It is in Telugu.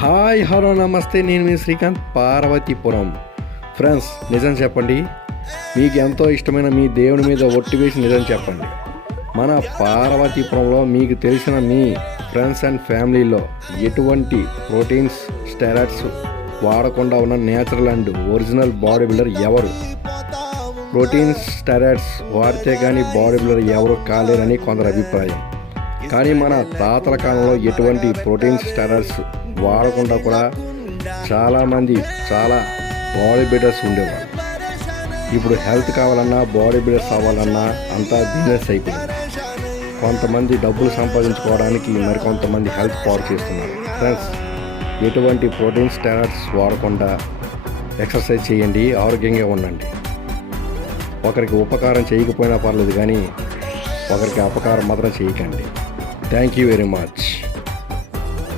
హాయ్ హలో నమస్తే, నేను మీ శ్రీకాంత్, పార్వతీపురం. ఫ్రెండ్స్, నిజం చెప్పండి, మీకు ఎంతో ఇష్టమైన మీ దేవుని మీద ఒట్టి వేసి నిజం చెప్పండి. మన పార్వతీపురంలో మీకు తెలిసిన మీ ఫ్రెండ్స్ అండ్ ఫ్యామిలీలో ఎటువంటి ప్రోటీన్స్, స్టెరాయిడ్స్ వాడకుండా ఉన్న natural and original body builder ఎవరు? ప్రోటీన్స్, స్టెరాయిడ్స్ వాడితే కానీ బాడీ బిల్డర్ ఎవరు కాలేరని కొందరు అభిప్రాయం. కానీ మన తాతల కాలంలో ఎటువంటి ప్రోటీన్స్, స్టెరాయిడ్స్ వాడకుండా కూడా చాలామంది చాలా బాడీ బిల్డర్స్ ఉండేవారు. ఇప్పుడు హెల్త్ కావాలన్నా, బాడీ బిల్డర్స్ అవ్వాలన్నా అంతా బిజినెస్ అయిపోయింది. కొంతమంది డబ్బులు సంపాదించుకోవడానికి మరికొంతమంది హెల్త్ పాడు చేస్తున్నారు. ఫ్రెండ్స్, ఎటువంటి ప్రోటీన్స్, స్టెరాయిడ్స్ వాడకుండా ఎక్సర్సైజ్ చేయండి, ఆరోగ్యంగా ఉండండి. ఒకరికి ఉపకారం చేయకపోయినా పర్లేదు, కానీ ఒకరికి అపకారం మాత్రం చేయకండి. Thank you very much.